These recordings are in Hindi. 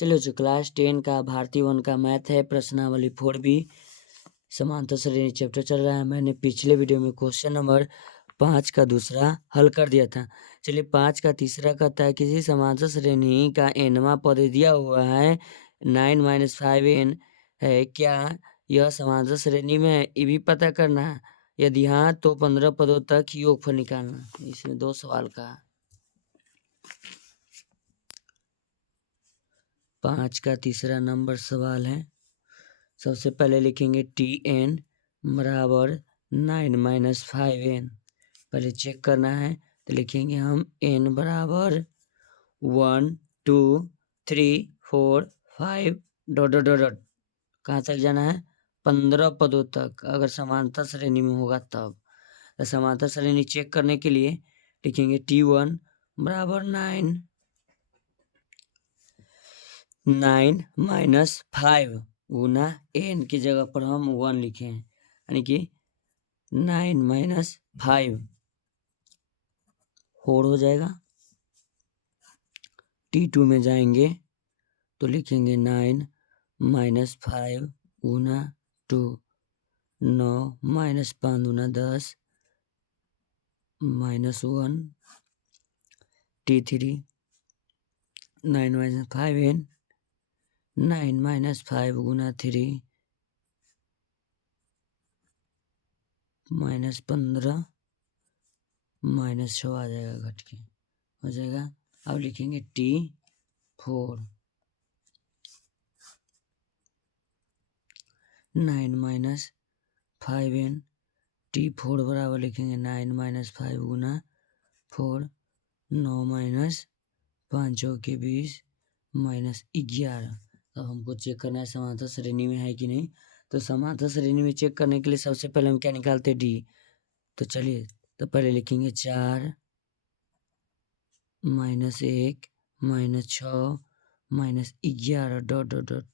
चलिए जो क्लास 10 का भारतीय वन का मैथ है, प्रश्नावली 4B समांतर श्रेणी चैप्टर चल रहा है। मैंने पिछले वीडियो में क्वेश्चन नंबर 5 का दूसरा हल कर दिया था। चलिए 5 का तीसरा कहता है किसी समांतर श्रेणी का nवां पद दिया हुआ है 9 - 5n है, क्या यह समांतर श्रेणी में है, ये भी पता करना है। यदि हाँ तो 15 पदों तक योगफल निकालना। इसमें 2 सवाल का 5 का तीसरा नंबर सवाल है। सबसे पहले लिखेंगे Tn बराबर 9 - 5n। पहले चेक करना है तो लिखेंगे हम n बराबर 1 2 3 4 5 डॉट डॉट डॉट डॉट कहाँ तक जाना है 15 पदों तक, अगर समांतर श्रेणी में होगा तब। तो समांतर श्रेणी चेक करने के लिए लिखेंगे T1 बराबर 9 - 5 गुना n की जगह पर हम 1 लिखे हैं, यानी कि 9 - 5 4 हो जाएगा। T2 में जाएंगे तो लिखेंगे 9 - 5 गुना 2, 9 - 5 गुना 10 -1। T3 9 - 5n 9 - 5 गुना 3 -15 -6 आ जाएगा, घट के हो जाएगा। अब लिखेंगे T4 9 - 5n T4 बराबर लिखेंगे 9 - 5 गुना 4, 9 - 5 के 20 -11। अब हमको चेक करना है समांतर श्रेणी में है कि नहीं। तो समांतर श्रेणी में चेक करने के लिए सबसे पहले हम क्या निकालते हैं D। तो चलिए तो पहले लिखेंगे 4 -1 -6 -11 डॉट डॉट डॉट।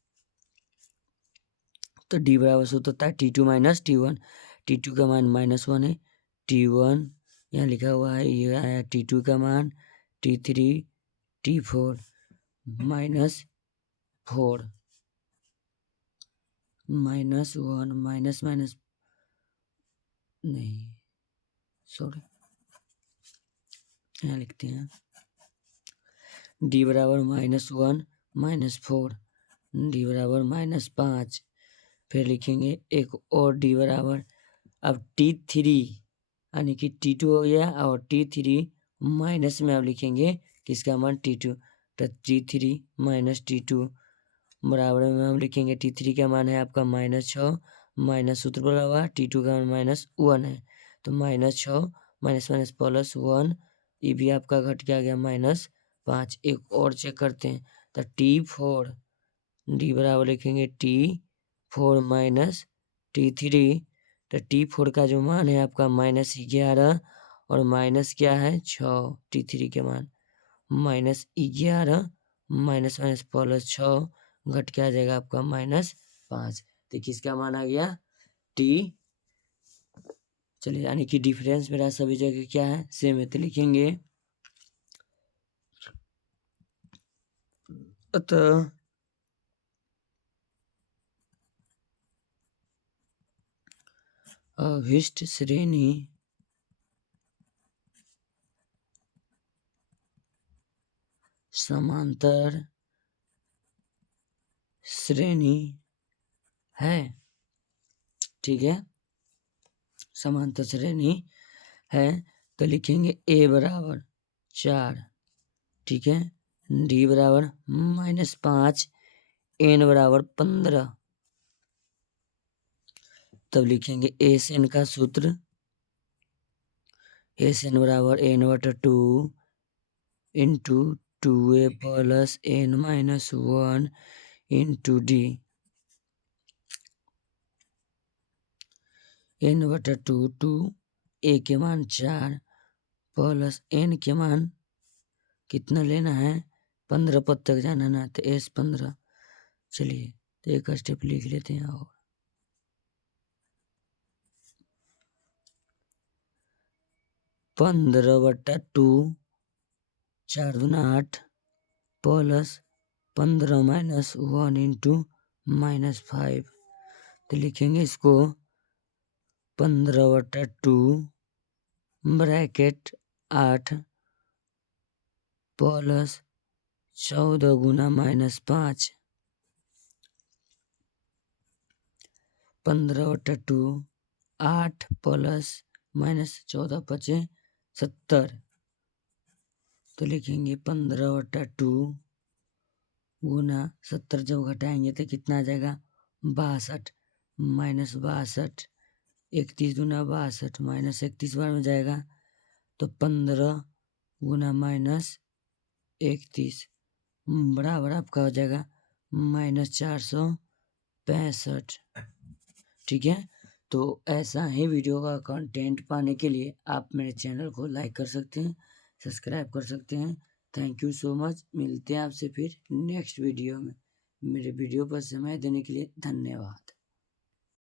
तो D बराबर सूत्र होता है T2 - T1। T2 का मान -1 है, T1 यहाँ लिखा हुआ है, ये आया T2 का मान, T3 T4 -4 -1 माइनस माइनस नहीं सॉरी यहाँ लिखते हैं D बराबर -1 -4 D बराबर -5। फिर लिखेंगे एक और D बराबर, अब T3 यानी कि T2 हो गया और T3 माइनस में अब लिखेंगे किसका मान T2। तो T3 - T2 बराबर में हम लिखेंगे T3 का मान है आपका -6 माइनस सूत्र बोला हुआ T2 का मान -1 है, तो -6 माइनस माइनस +1, ये भी आपका घट के आ गया -5। एक और चेक करते हैं तो T4 D बराबर लिखेंगे T4 -T3। तो T4 का जो मान है आपका -11 और माइनस क्या है 6, T3 के मान -11 माइनस माइनस +6 घट के आ जाएगा आपका -5। तो किसका मान आ गया T। चलिए यानी कि डिफरेंस मेरा सभी जगह क्या है सेम है, तो लिखेंगे अतः अभिष्ट श्रेणी समांतर श्रेणी है। ठीक है, समांतर श्रेणी है तो लिखेंगे A बराबर 4, ठीक है, D बराबर -5, N बराबर 15। तब लिखेंगे SN का सूत्र SN बराबर n/2 into 2a plus n - 1 into D। n/2 2a के मान 4 प्लस n के मान कितना लेना है 15 पद तक जाना ना, तो S15। चलिए तो एक स्टेप लिख लेते हैं और 15/2 4 दूना 8 प्लस 15 माइनस 1 इंटू -5, तो लिखेंगे इसको 15/2 ब्रैकेट 8 प्लस 14 गुना -5, 15/2 8 प्लस -14 पचे 70, तो लिखेंगे 15/2 गुना 70, जब घटाएंगे तो कितना आ जाएगा 62 -62, 31 दूना 62 -31 बार में जाएगा तो 15 गुना -31 बराबर आपका हो जाएगा -465। ठीक है, तो ऐसा ही वीडियो का कंटेंट पाने के लिए आप मेरे चैनल को लाइक कर सकते हैं, सब्सक्राइब कर सकते हैं। Thank you so much. मिलते हैं आपसे फिर नेक्स्ट वीडियो में। मेरे वीडियो पर समय देने के लिए धन्यवाद।